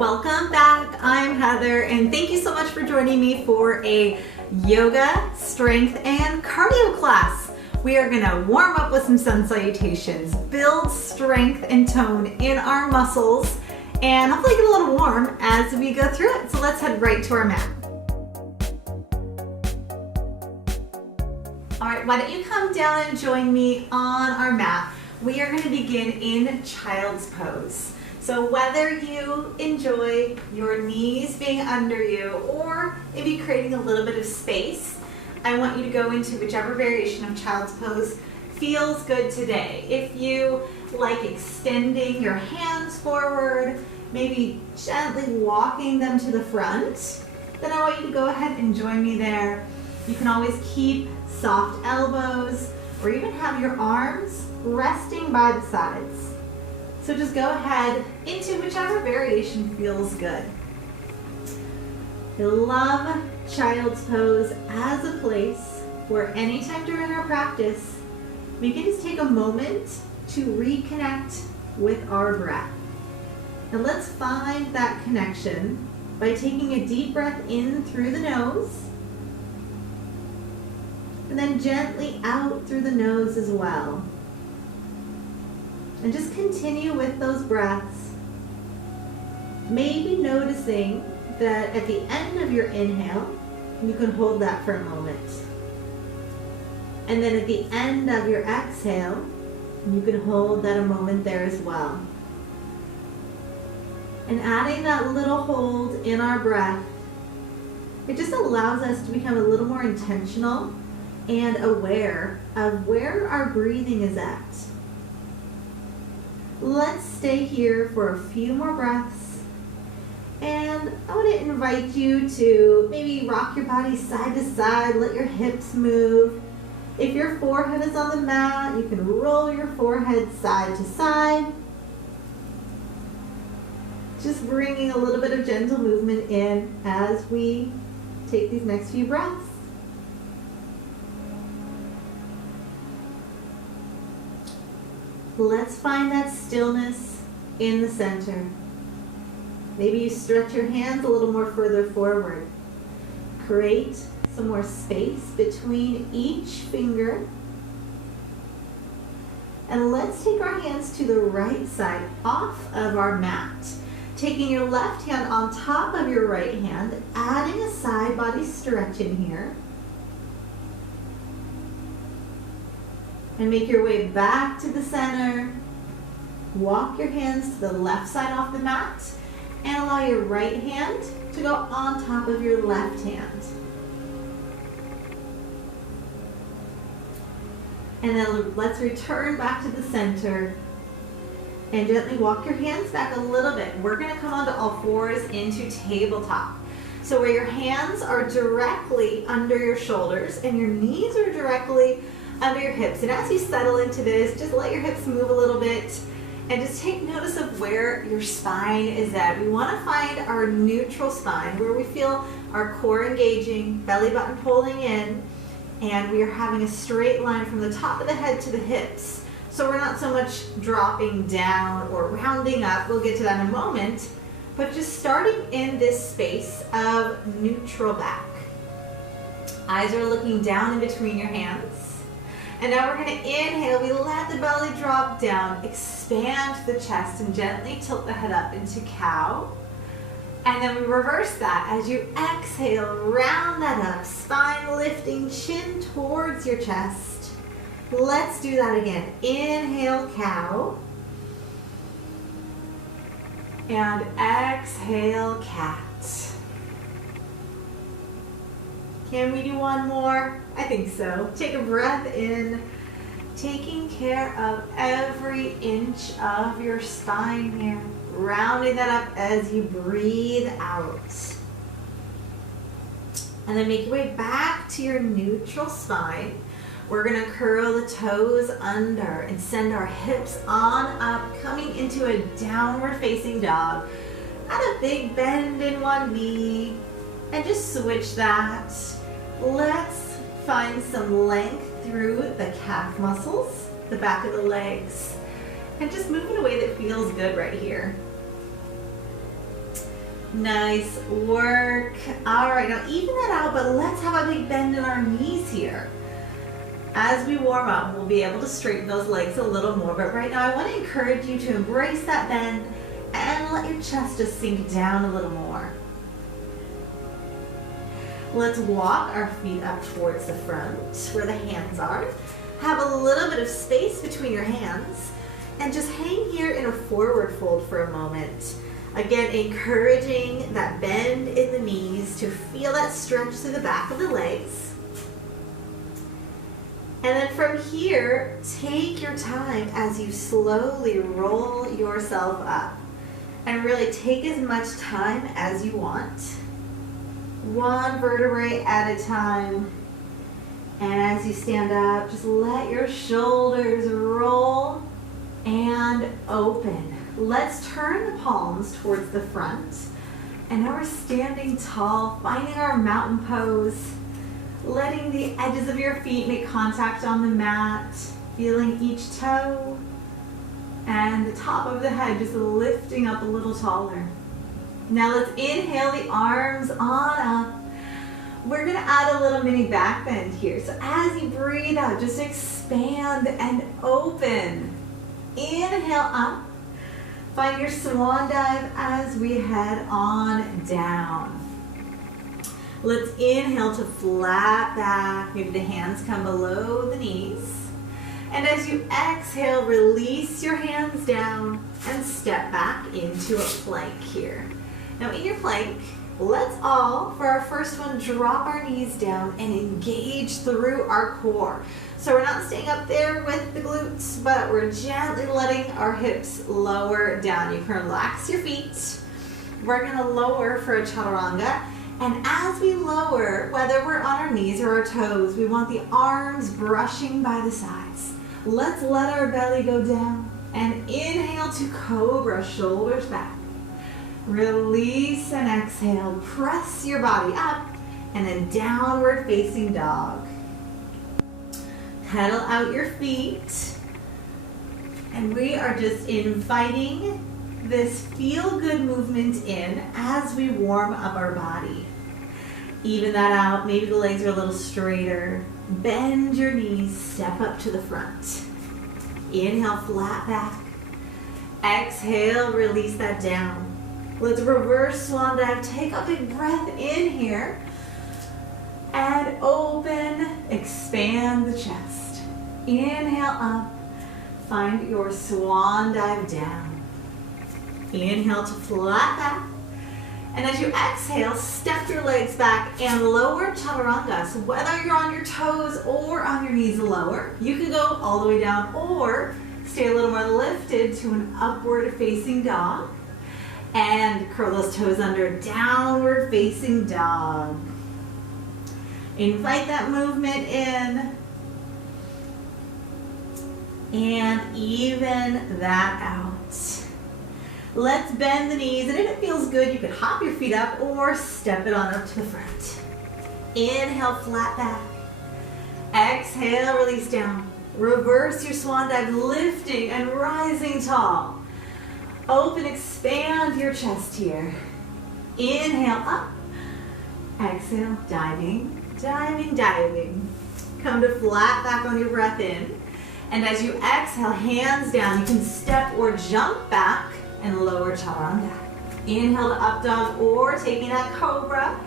Welcome back. I'm Heather, and thank you so much for joining me for a yoga, strength, and cardio class. We are going to warm up with some sun salutations, build strength and tone in our muscles, and hopefully get a little warm as we go through it. So let's head right to our mat. All right, why don't you come down and join me on our mat. We are going to begin in child's pose. So whether you enjoy your knees being under you or maybe creating a little bit of space, I want you to go into whichever variation of child's pose feels good today. If you like extending your hands forward, maybe gently walking them to the front, then I want you to go ahead and join me there. You can always keep soft elbows or even have your arms resting by the sides. So just go ahead into whichever variation feels good. I love child's pose as a place where anytime during our practice, we can just take a moment to reconnect with our breath. Now let's find that connection by taking a deep breath in through the nose and then gently out through the nose as well. And just continue with those breaths. Maybe noticing that at the end of your inhale, you can hold that for a moment. And then at the end of your exhale, you can hold that a moment there as well. And adding that little hold in our breath, it just allows us to become a little more intentional and aware of where our breathing is at. Let's stay here for a few more breaths. And I want to invite you to maybe rock your body side to side, let your hips move. If your forehead is on the mat, you can roll your forehead side to side. Just bringing a little bit of gentle movement in as we take these next few breaths. Let's find that stillness in the center. Maybe you stretch your hands a little more further forward. Create some more space between each finger. And let's take our hands to the right side off of our mat. Taking your left hand on top of your right hand, adding a side body stretch in here. And make your way back to the center. Walk your hands to the left side off the mat and allow your right hand to go on top of your left hand. And then let's return back to the center and gently walk your hands back a little bit. We're going to come onto all fours into tabletop. So where your hands are directly under your shoulders and your knees are directly under your hips. And as you settle into this, just let your hips move a little bit and just take notice of where your spine is at. We want to find our neutral spine where we feel our core engaging, belly button pulling in, and we are having a straight line from the top of the head to the hips. So we're not so much dropping down or rounding up. We'll get to that in a moment, but just starting in this space of neutral back. Eyes are looking down in between your hands. And now we're going to inhale, we let the belly drop down, expand the chest and gently tilt the head up into cow. And then we reverse that as you exhale, round that up, spine lifting, chin towards your chest. Let's do that again. Inhale, cow. And exhale, cat. Can we do one more? I think so. Take a breath in, taking care of every inch of your spine here, rounding that up as you breathe out. And then make your way back to your neutral spine. We're going to curl the toes under and send our hips on up, coming into a downward facing dog. Not a big bend in one knee. And just switch that. Let's find some length through the calf muscles, the back of the legs, and just move in a way that feels good right here. Nice work. All right, now even that out, but let's have a big bend in our knees here. As we warm up, we'll be able to straighten those legs a little more, but right now I want to encourage you to embrace that bend and let your chest just sink down a little more. Let's walk our feet up towards the front where the hands are. Have a little bit of space between your hands and just hang here in a forward fold for a moment. Again, encouraging that bend in the knees to feel that stretch through the back of the legs. And then from here, take your time as you slowly roll yourself up. And really take as much time as you want. One vertebrae at a time. And as you stand up, just let your shoulders roll and open. Let's turn the palms towards the front. And now we're standing tall, finding our mountain pose. Letting the edges of your feet make contact on the mat. Feeling each toe. And the top of the head just lifting up a little taller. Now let's inhale the arms on up. We're gonna add a little mini back bend here. So as you breathe out, just expand and open. Inhale up. Find your swan dive as we head on down. Let's inhale to flat back. Maybe the hands come below the knees. And as you exhale, release your hands down and step back into a plank here. Now in your plank, let's all, for our first one, drop our knees down and engage through our core. So we're not staying up there with the glutes, but we're gently letting our hips lower down. You can relax your feet. We're gonna lower for a chaturanga. And as we lower, whether we're on our knees or our toes, we want the arms brushing by the sides. Let's let our belly go down and inhale to cobra, shoulders back. Release and exhale. Press your body up and then downward facing dog. Pedal out your feet. And we are just inviting this feel-good movement in as we warm up our body. Even that out. Maybe the legs are a little straighter. Bend your knees, step up to the front. Inhale, flat back. Exhale, release that down. Let's reverse swan dive. Take a big breath in here. And open, expand the chest. Inhale up. Find your swan dive down. Inhale to flat back. And as you exhale, step your legs back and lower chaturanga. So whether you're on your toes or on your knees lower, you can go all the way down or stay a little more lifted to an upward facing dog. And curl those toes under, downward facing dog. Invite that movement in. And even that out. Let's bend the knees, and if it feels good, you could hop your feet up or step it on up to the front. Inhale, flat back. Exhale, release down. Reverse your swan dive, lifting and rising tall. Open, expand your chest here. Inhale, up. Exhale, diving, diving, diving. Come to flat back on your breath in. And as you exhale, hands down, you can step or jump back and lower chaturanga. Inhale to up dog or taking that cobra.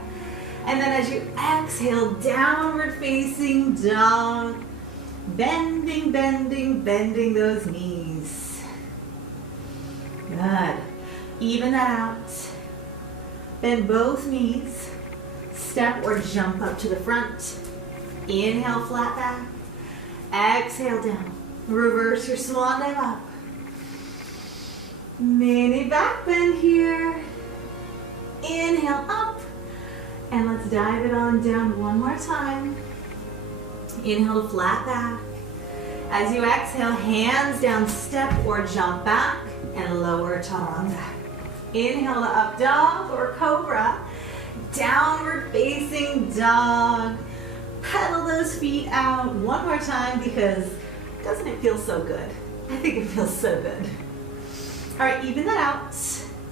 And then as you exhale, downward facing dog. Bending, bending, bending those knees. Good. Even that out. Bend both knees. Step or jump up to the front. Inhale, flat back. Exhale down. Reverse your swan dive up. Mini back bend here. Inhale up. And let's dive it on down one more time. Inhale to flat back. As you exhale, hands down, step or jump back and lower chaturanga. Inhale to up dog or cobra. Downward facing dog. Pedal those feet out one more time because doesn't it feel so good? I think it feels so good. All right, even that out.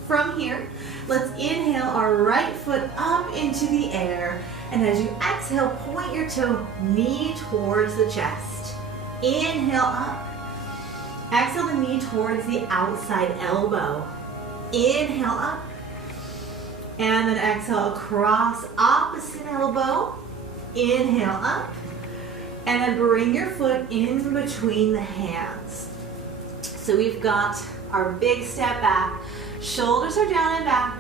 From here, Let's inhale our right foot up into the air. And as you exhale, point your toe, knee towards the chest. Inhale up. Exhale the knee towards the outside elbow. Inhale up. And then exhale across opposite elbow. Inhale up. And then bring your foot in between the hands. So we've got our big step back. Shoulders are down and back.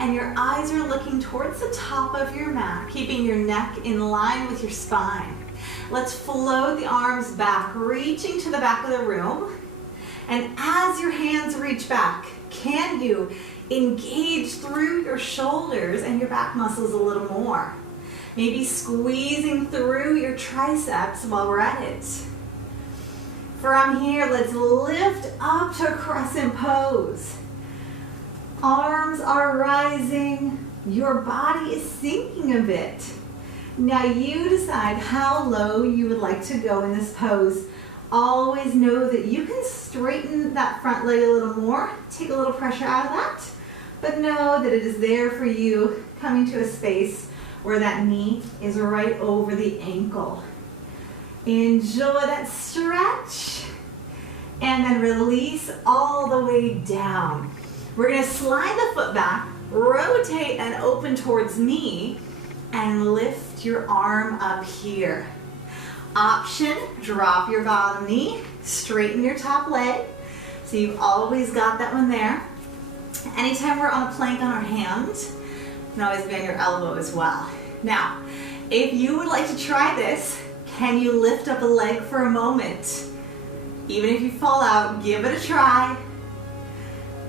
And your eyes are looking towards the top of your mat, keeping your neck in line with your spine. Let's float the arms back, reaching to the back of the room. And as your hands reach back, can you engage through your shoulders and your back muscles a little more? Maybe squeezing through your triceps while we're at it. From here, let's lift up to a crescent pose. Arms are rising, your body is sinking a bit. Now you decide how low you would like to go in this pose. Always know that you can straighten that front leg a little more, take a little pressure out of that, but know that it is there for you, coming to a space where that knee is right over the ankle. Enjoy that stretch, and then release all the way down. We're gonna slide the foot back, rotate and open towards me, and lift your arm up here. Option, drop your bottom knee, straighten your top leg. So you've always got that one there. Anytime we're on a plank on our hand, you can always bend your elbow as well. Now, if you would like to try this, can you lift up a leg for a moment? Even if you fall out, give it a try.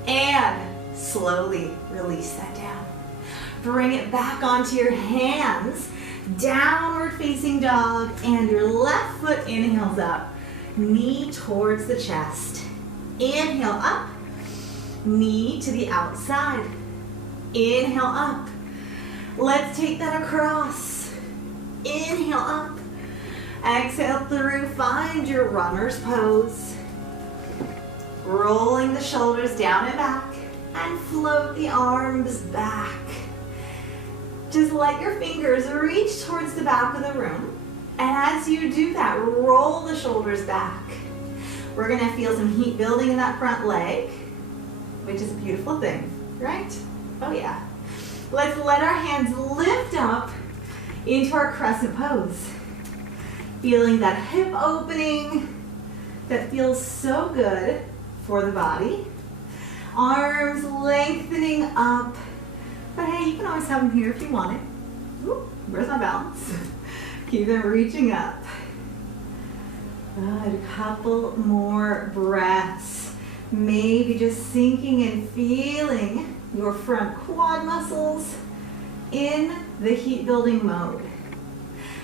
And slowly release that down. Bring it back onto your hands, downward facing dog, and your left foot inhales up, knee towards the chest. Inhale up, knee to the outside. Inhale up. Let's take that across. Inhale up. Exhale through, find your runner's pose. Rolling the shoulders down and back, and float the arms back. Just let your fingers reach towards the back of the room. And as you do that, roll the shoulders back. We're gonna feel some heat building in that front leg, which is a beautiful thing, right? Oh yeah. Let's let our hands lift up into our crescent pose. Feeling that hip opening that feels so good for the body. Arms lengthening up. But hey, you can always have them here if you want it. Ooh, where's my balance? Keep them reaching up. Good, a couple more breaths. Maybe just sinking and feeling your front quad muscles in the heat building mode.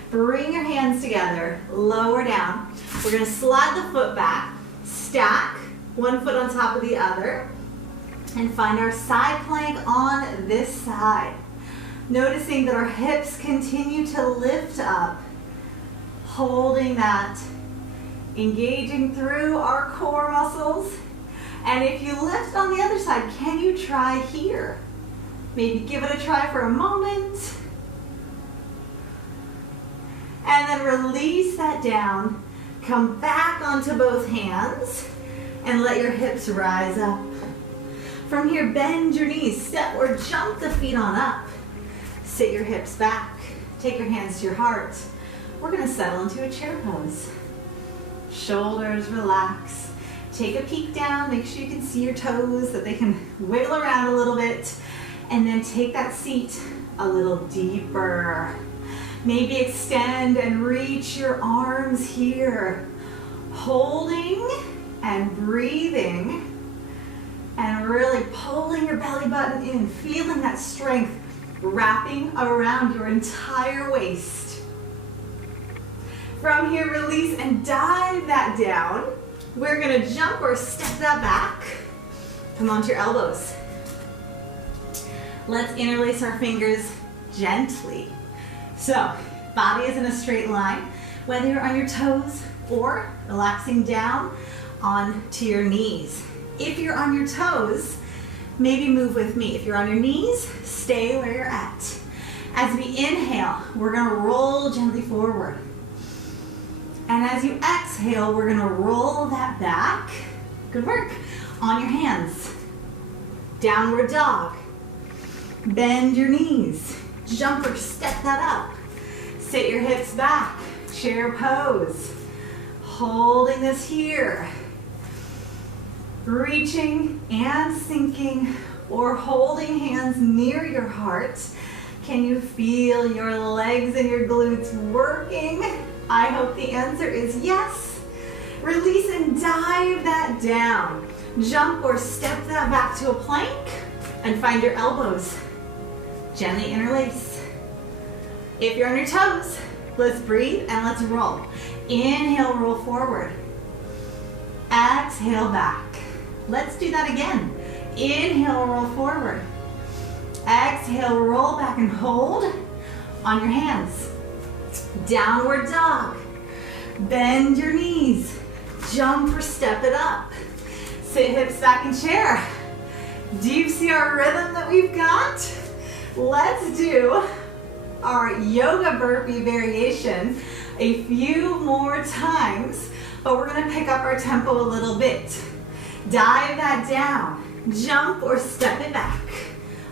Bring your hands together, lower down. We're gonna slide the foot back, stack one foot on top of the other, and find our side plank on this side. Noticing that our hips continue to lift up, holding that, engaging through our core muscles. And if you lift on the other side, can you try here? Maybe give it a try for a moment. And then release that down. Come back onto both hands and let your hips rise up. From here, bend your knees, step or jump the feet on up. Sit your hips back. Take your hands to your heart. We're gonna settle into a chair pose. Shoulders relax. Take a peek down, make sure you can see your toes, that they can wiggle around a little bit. And then take that seat a little deeper. Maybe extend and reach your arms here. Holding and breathing. And really pulling your belly button in, feeling that strength wrapping around your entire waist. From here, release and dive that down. We're gonna jump or step that back. Come onto your elbows. Let's interlace our fingers gently. So, body is in a straight line, whether you're on your toes or relaxing down onto your knees. If you're on your toes, maybe move with me. If you're on your knees, stay where you're at. As we inhale, we're gonna roll gently forward. And as you exhale, we're gonna roll that back. Good work. On your hands. Downward dog. Bend your knees. Jump or step that up. Sit your hips back. Chair pose. Holding this here. Reaching and sinking or holding hands near your heart. Can you feel your legs and your glutes working? I hope the answer is yes. Release and dive that down. Jump or step that back to a plank and find your elbows. Gently interlace. If you're on your toes, let's breathe and let's roll. Inhale, roll forward. Exhale, back. Let's do that again. Inhale, roll forward. Exhale, roll back and hold on your hands. Downward dog. Bend your knees. Jump or step it up. Sit hips back in chair. Do you see our rhythm that we've got? Let's do our yoga burpee variation a few more times, but we're gonna pick up our tempo a little bit. Dive that down. Jump or step it back.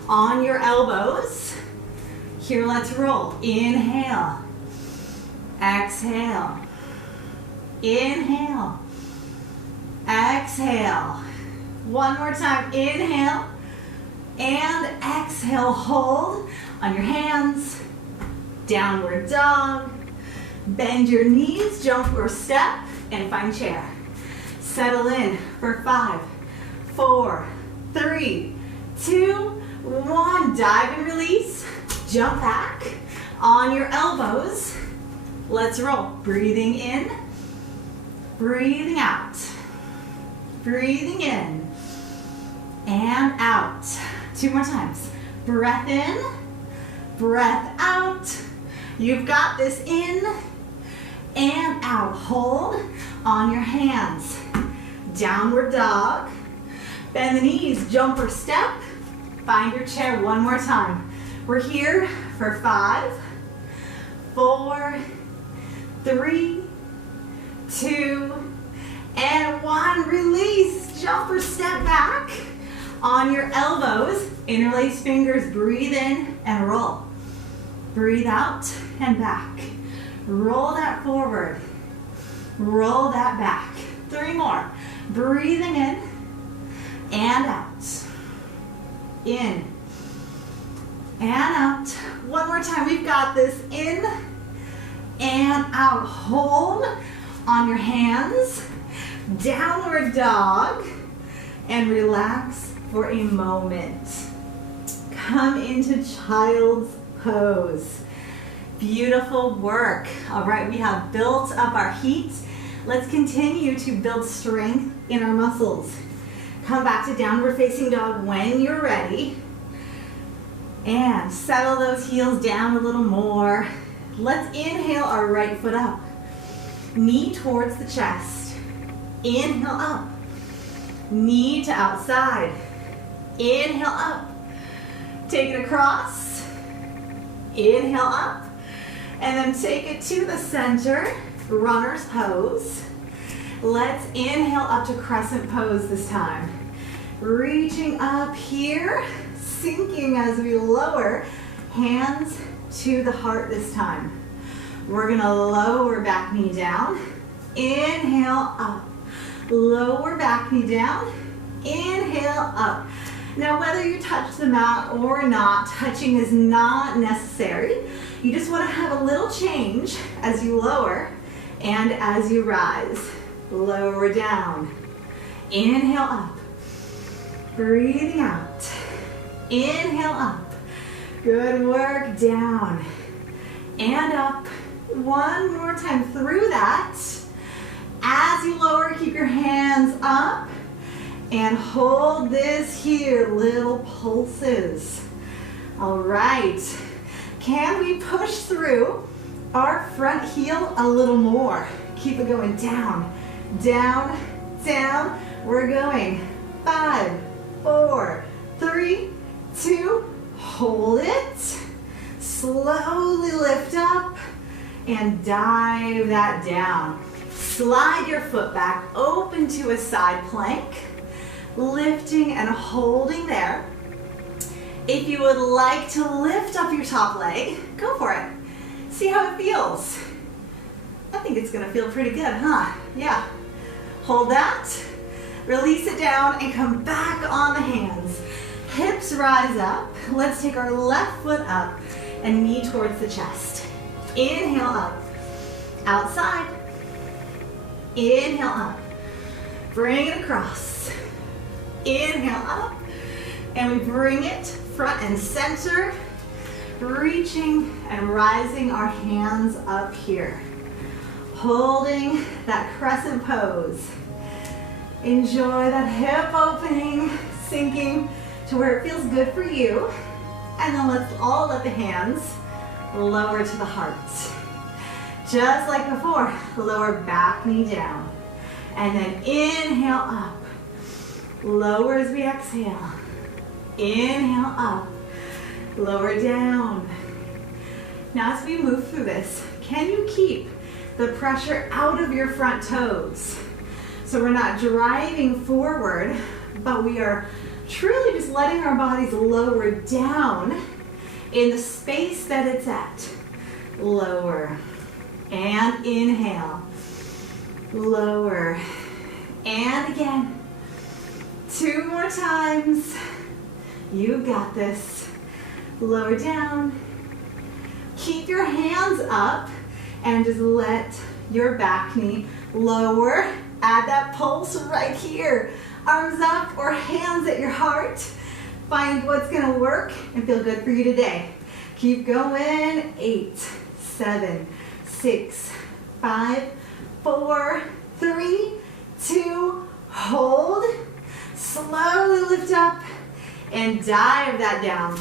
On your elbows. Here, let's roll. Inhale. Exhale. Inhale. Exhale. One more time. Inhale. And exhale. Hold on your hands. Downward dog. Bend your knees. Jump or step. And find chair. Settle in for 5, 4, 3, 2, 1. Dive and release. Jump back on your elbows. Let's roll. Breathing in, breathing out. Breathing in and out. 2 more times. Breath in, breath out. You've got this. In and out. Hold on your hands. Downward dog. Bend the knees, jump or step. Find your chair one more time. We're here for 5, 4, 3, 2, and 1. Release. Jump or step back on your elbows. Interlace fingers. Breathe in and roll. Breathe out and back. Roll that forward. Roll that back. 3 more. Breathing in and out. In and out. One more time. We've got this. In and out. Hold on your hands. Downward dog. And relax for a moment. Come into child's pose. Beautiful work. All right, we have built up our heat. Let's continue to build strength in our muscles. Come back to downward facing dog when you're ready. And settle those heels down a little more. Let's inhale our right foot up. Knee towards the chest. Inhale up. Knee to outside. Inhale up. Take it across. Inhale up. And then take it to the center. Runner's pose. Let's inhale up to crescent pose this time. Reaching up here, sinking as we lower, hands to the heart this time. We're gonna lower back knee down, inhale up. Lower back knee down, inhale up. Now whether you touch the mat or not, touching is not necessary. You just wanna have a little change as you lower and as you rise. Lower down, inhale up. Breathing out. Inhale up. Good work. Down and up. One more time through that. As you lower, keep your hands up and hold this here. Little pulses. All right. Can we push through our front heel a little more? Keep it going. Down, down, down. We're going 5, 4, 3, and dive that down. Slide your foot back, open to a side plank, lifting and holding there. If you would like to lift up your top leg, go for it. See how it feels. I think it's gonna feel pretty good, huh? Yeah. Hold that, release it down, and come back on the hands. Hips rise up. Let's take our left foot up and knee towards the chest. Inhale up, outside. Inhale up, bring it across. Inhale up, and we bring it front and center, reaching and rising our hands up here. Holding that crescent pose. Enjoy that hip opening, sinking to where it feels good for you. And then let's all let the hands lower to the heart. Just like before, lower back knee down. And then inhale up. Lower as we exhale. Inhale up. Lower down. Now as we move through this, can you keep the pressure out of your front toes? So we're not driving forward, but we are truly just letting our bodies lower down in the space that it's at. Lower. And inhale. Lower. And again. 2 more times. You got this. Lower down. Keep your hands up and just let your back knee lower. Add that pulse right here. Arms up or hands at your heart. Find what's gonna work and feel good for you today. Keep going. 8, 7, 6, 5, 4, 3, 2, hold. Slowly lift up and dive that down.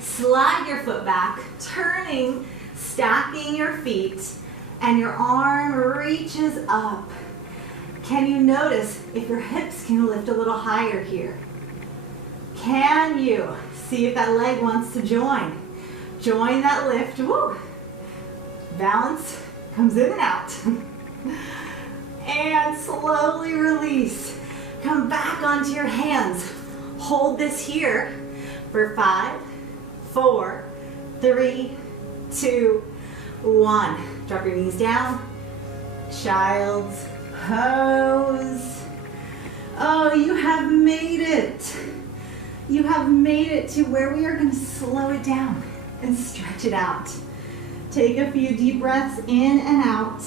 Slide your foot back, turning, stacking your feet, and your arm reaches up. Can you notice if your hips can lift a little higher here? Can you see if that leg wants to join? Join that lift. Woo. Balance comes in and out. And slowly release. Come back onto your hands. Hold this here for 5, 4, 3, 2, 1. Drop your knees down. Child's pose. Oh, you have made it. You have made it to where we are going to slow it down and stretch it out. Take a few deep breaths in and out.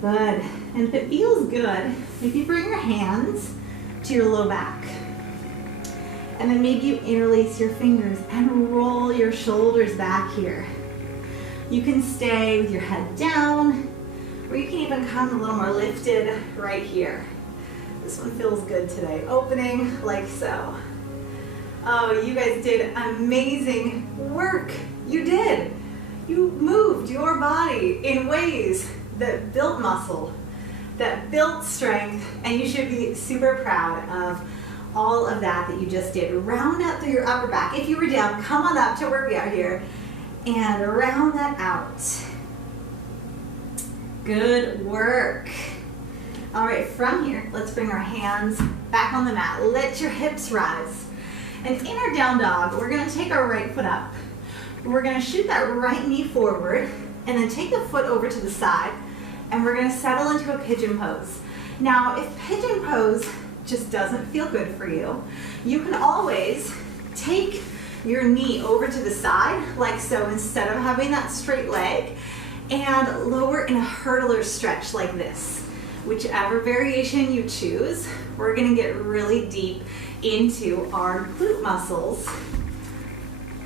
Good. And if it feels good, if you bring your hands to your low back, and then maybe you interlace your fingers and roll your shoulders back here. You can stay with your head down, or you can even come a little more lifted right here. This one feels good today. Opening like so. Oh, you guys did amazing work. You did. You moved your body in ways that built muscle, that built strength, and you should be super proud of all of that you just did. Round out through your upper back. If you were down, come on up to where we are here and round that out. Good work. All right, from here, let's bring our hands back on the mat. Let your hips rise. And in our down dog, we're gonna take our right foot up. We're gonna shoot that right knee forward and then take the foot over to the side, and we're gonna settle into a pigeon pose. Now, if pigeon pose just doesn't feel good for you, you can always take your knee over to the side, like so, instead of having that straight leg, and lower in a hurdler stretch like this. Whichever variation you choose, we're gonna get really deep into our glute muscles,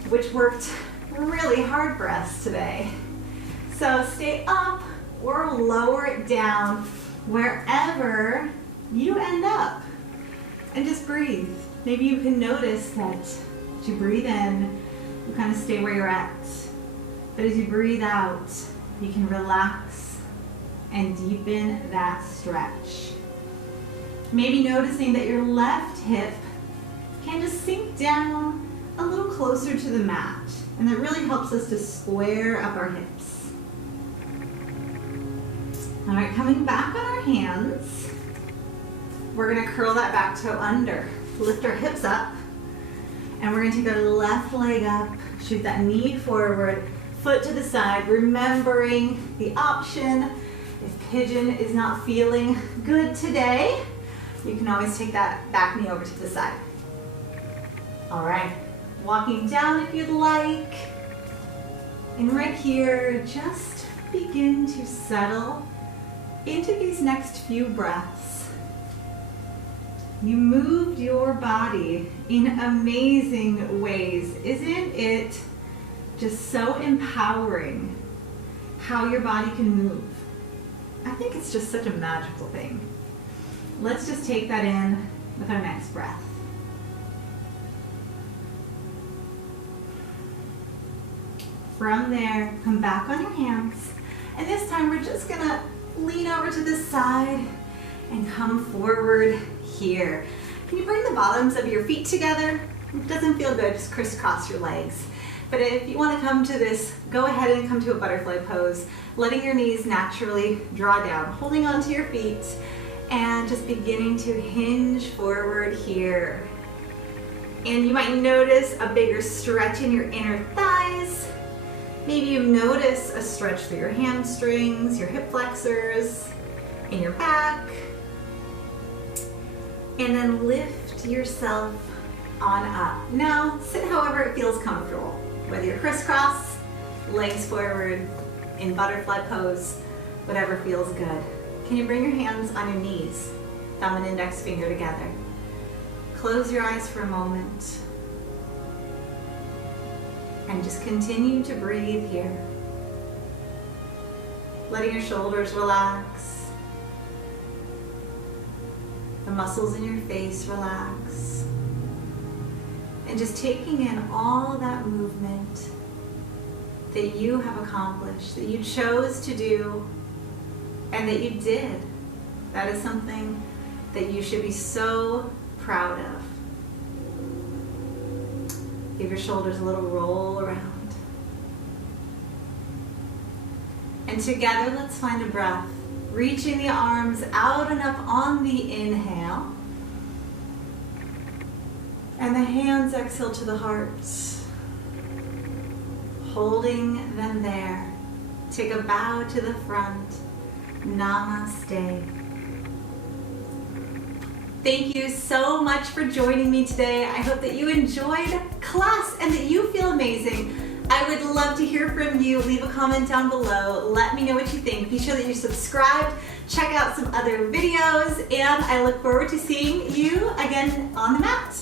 which worked really hard for us today. So stay up or lower it down wherever you end up. And just breathe. Maybe you can notice that as you breathe in, you kind of stay where you're at. But as you breathe out, you can relax and deepen that stretch. Maybe noticing that your left hip can just sink down a little closer to the mat. And that really helps us to square up our hips. All right, coming back on our hands, we're gonna curl that back toe under. Lift our hips up, and we're gonna take our left leg up, shoot that knee forward, foot to the side, remembering the option. If pigeon is not feeling good today, you can always take that back knee over to the side. All right, walking down if you'd like. And right here, just begin to settle into these next few breaths. You moved your body in amazing ways. Isn't it just so empowering how your body can move? I think it's just such a magical thing. Let's just take that in with our next breath. From there, come back on your hands. And this time we're just gonna lean over to the side and come forward here. Can you bring the bottoms of your feet together? If it doesn't feel good, just crisscross your legs. But if you want to come to this, go ahead and come to a butterfly pose, letting your knees naturally draw down, holding onto your feet, and just beginning to hinge forward here. And you might notice a bigger stretch in your inner thighs. Maybe you notice a stretch through your hamstrings, your hip flexors, in your back. And then lift yourself on up. Now, sit however it feels comfortable. Whether you're crisscross, legs forward, in butterfly pose, whatever feels good. Can you bring your hands on your knees, thumb and index finger together? Close your eyes for a moment. And just continue to breathe here. Letting your shoulders relax. The muscles in your face relax. And just taking in all that movement that you have accomplished, that you chose to do, and that you did. That is something that you should be so proud of. Give your shoulders a little roll around. And together, let's find a breath. Reaching the arms out and up on the inhale. And the hands exhale to the heart. Holding them there. Take a bow to the front. Namaste. Thank you so much for joining me today. I hope that you enjoyed class and that you feel amazing. I would love to hear from you. Leave a comment down below. Let me know what you think. Be sure that you're subscribed. Check out some other videos, and I look forward to seeing you again on the mat.